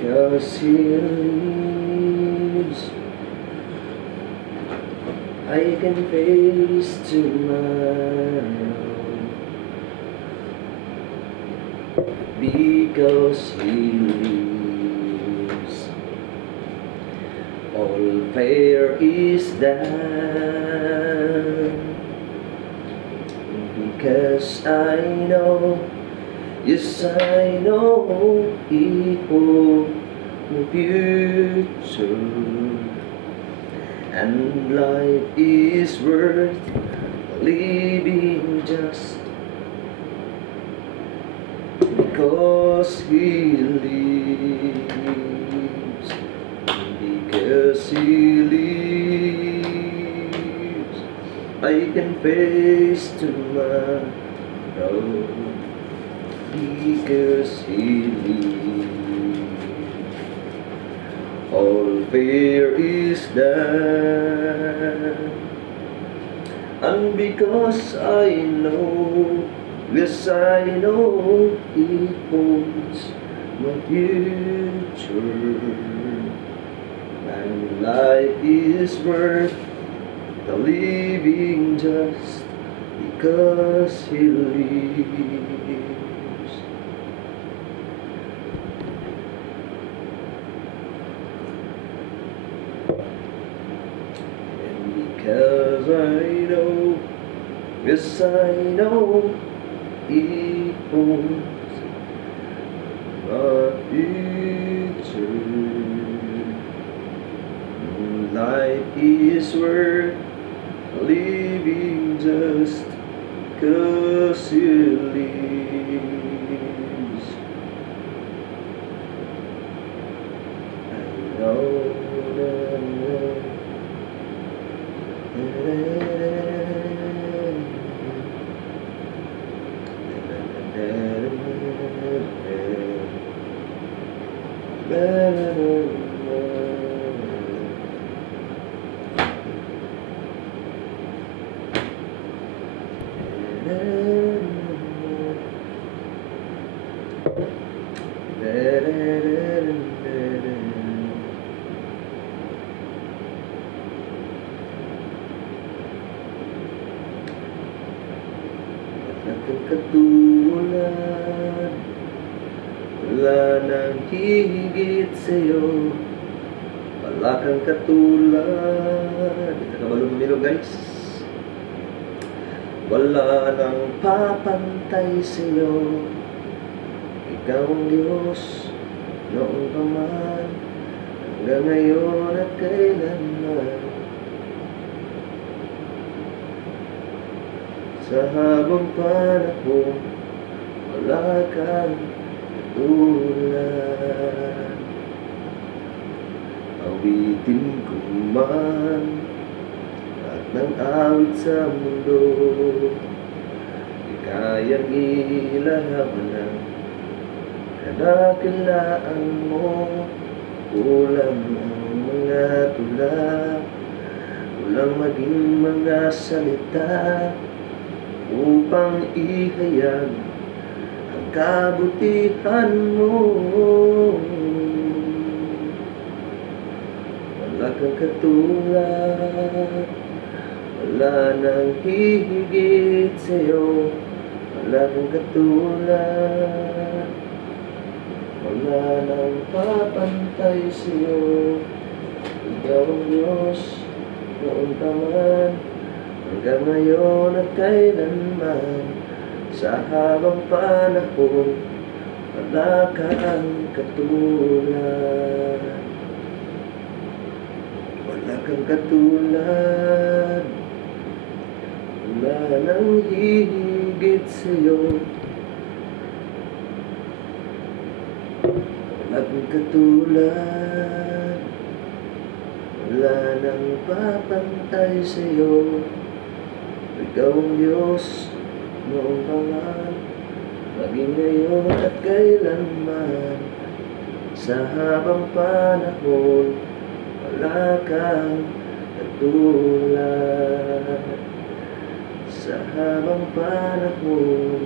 Because he lives, I can face tomorrow. Because he lives, all fear is done. Because I know, yes I know, he holds the future, and life is worth living just because he lives. Because he lives, I can face tomorrow. Because he lives, all fear is done. And because I know, yes I know, he holds my future, and life is worth the living just because he lives. And because I know, yes I know, he holds my future. Life is worth living just because he lives. I know katulad, wala nang higit sa'yo, wala kang katulad. Nakabalo mo nilo guys. Wala nang papantay sa'yo, ikaw ang Diyos noon pa man, hanggang ngayon at kailanman. Sa habang panahon, wala kang katulad. Awitin ko man at ng awit sa mundo, di kayang ilaban ang kadakilaan mo. Kulang ang mga tula, kulang maging mga salita upang ihayag ang kabutihan mo. Wala kang katulad, wala nang hihigit sa'yo, wala kang katulad, wala nang papantay sa'yo. Ikaw ang Diyos noon pa man, hanggang ngayon at kailanman. Sa habang panahon, wala kang katulad, wala kang katulad, wala nang hihigit sa'yo, wala kang katulad, wala nang papantay sa'yo. Ikaw ang Diyos noong pa man, maging ngayon at kailanman. Sa habang panahon, wala kang katulad. Sa habang panahon,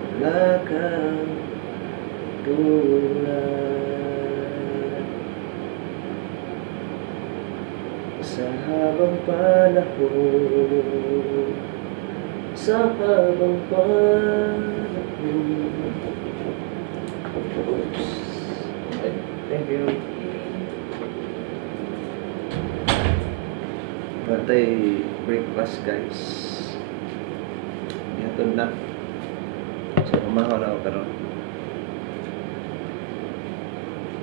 wala kang katulad. Sa habang panahon, sa habang panahon. Oops. Okay, thank you. Bantay breakfast guys. Ihatod na. So, umahaw na ako karon.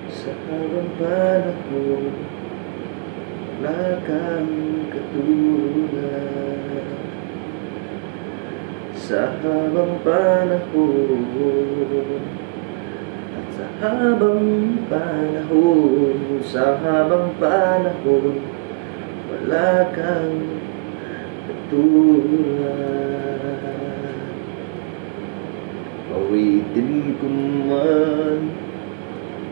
Sa habang panahon, wala kang katulad. Sa habang panahon, at sa habang panahon, sa habang panahon, wala kang katulad. Awitin ko man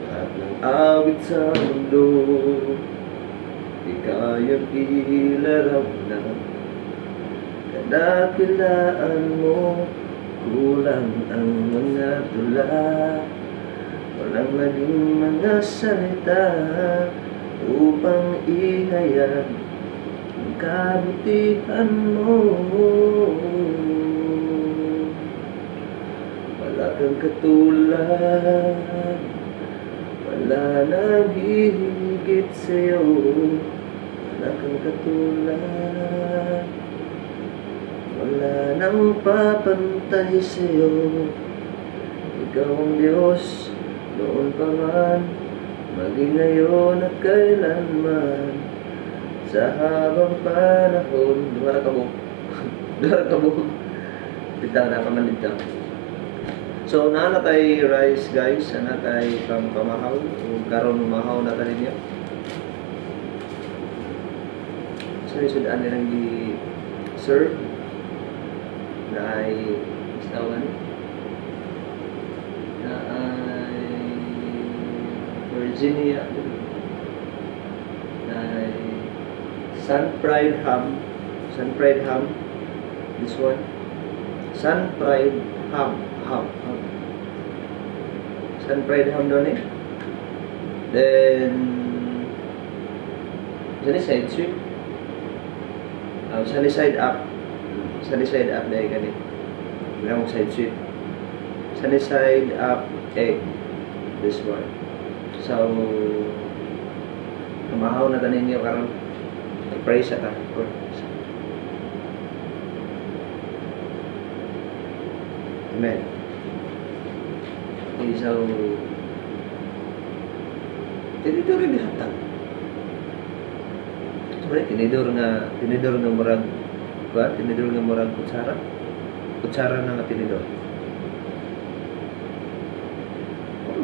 lahat ng awit sa mundo, di kayang ilaraw na kadakilaan mo. Kulang ang mga tula, walang naging mga salita upang ihayag ang kabutihan mo. Wala kang katulad, wala nang hihigit sa'yo. Wala kang katulad, wala nang papantay sa'yo. Ikaw ang Diyos, noon pa man, maging ngayon at kailanman. Sa habang panahon, duha ka mo. Duha ka mo. Bitaw na ka man dito. So, naana tayo rice guys, naana tayo pang pamahaw. Karon mahaw na tayo niya. So, isudaan nilang di-serve na ay istawan na ay Virginia na ay sun-fried ham. Sun-fried ham. This one. Sun-fried ham. Sun-fried ham doon eh. Then sunny side sweet. Sunny side up. Sunny side up dahil ganit. Wala mong side sweet. Sunny side up egg. This one. So kamahaw na tanin niyo karon. Pray sa ta. Amen. Okay, so tinidor rin hatag. Sebenarnya tinidor nga murag ba? Tinidor nga murag kutsara. Kutsara na nga tinidor.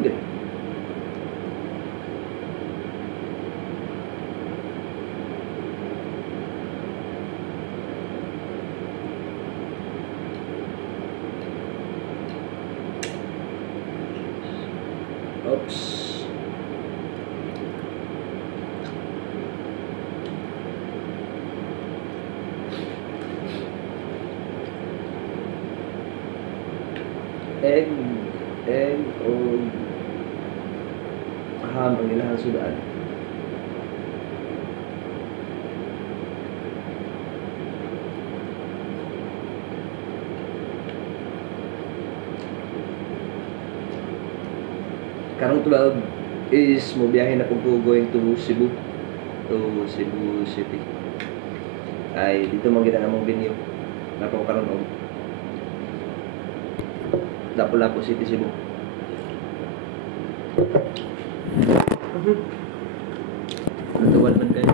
Okay. Oops. Egg o ham ang ilahang sudaan. Karong 12 is mobiyahe na kung going to Cebu City. Ay dito man gid ang among venue. Nato karon og Lapu-Lapu City, Cebu. Natuwan man guys.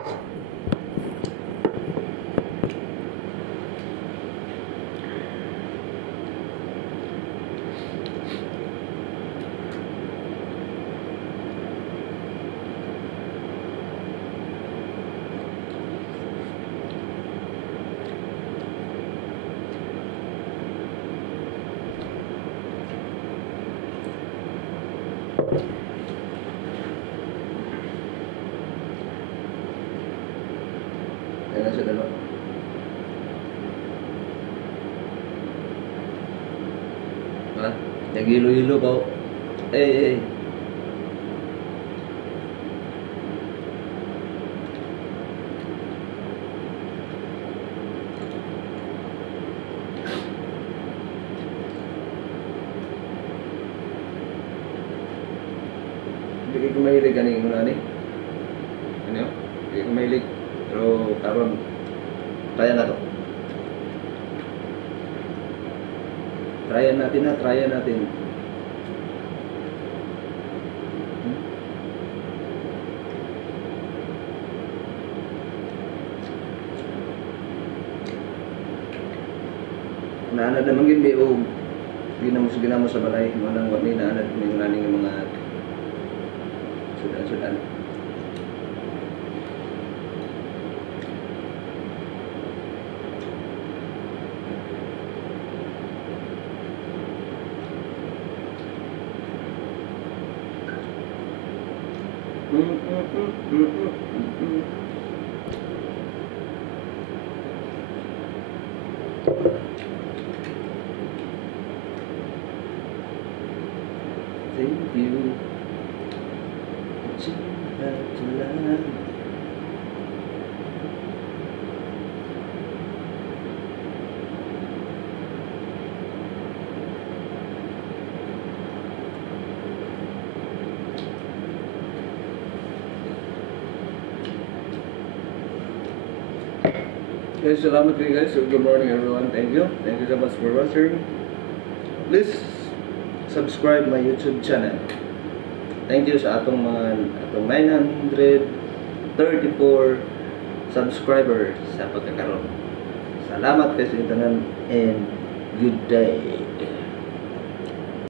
Ayan siya dalawa. Ha? Nag-hilo-hilo ba? Eh, hindi ko mahilig ganing muna ni. Ano yun? Hindi ko mahilig. Pero karon tryan na to. Tryan natin na, tryan natin. Naanad naman gindi o ginamos sa balay mo nang wala naanad ning naning mga sudan-sudan. Thank you. Cinta telah guys, salamat kayo guys. So, good morning everyone. Thank you so much for watching. Please subscribe my YouTube channel. Thank you sa atong 934 subscribers sa pagkakaroon. Salamat kayo sa tanan and good day.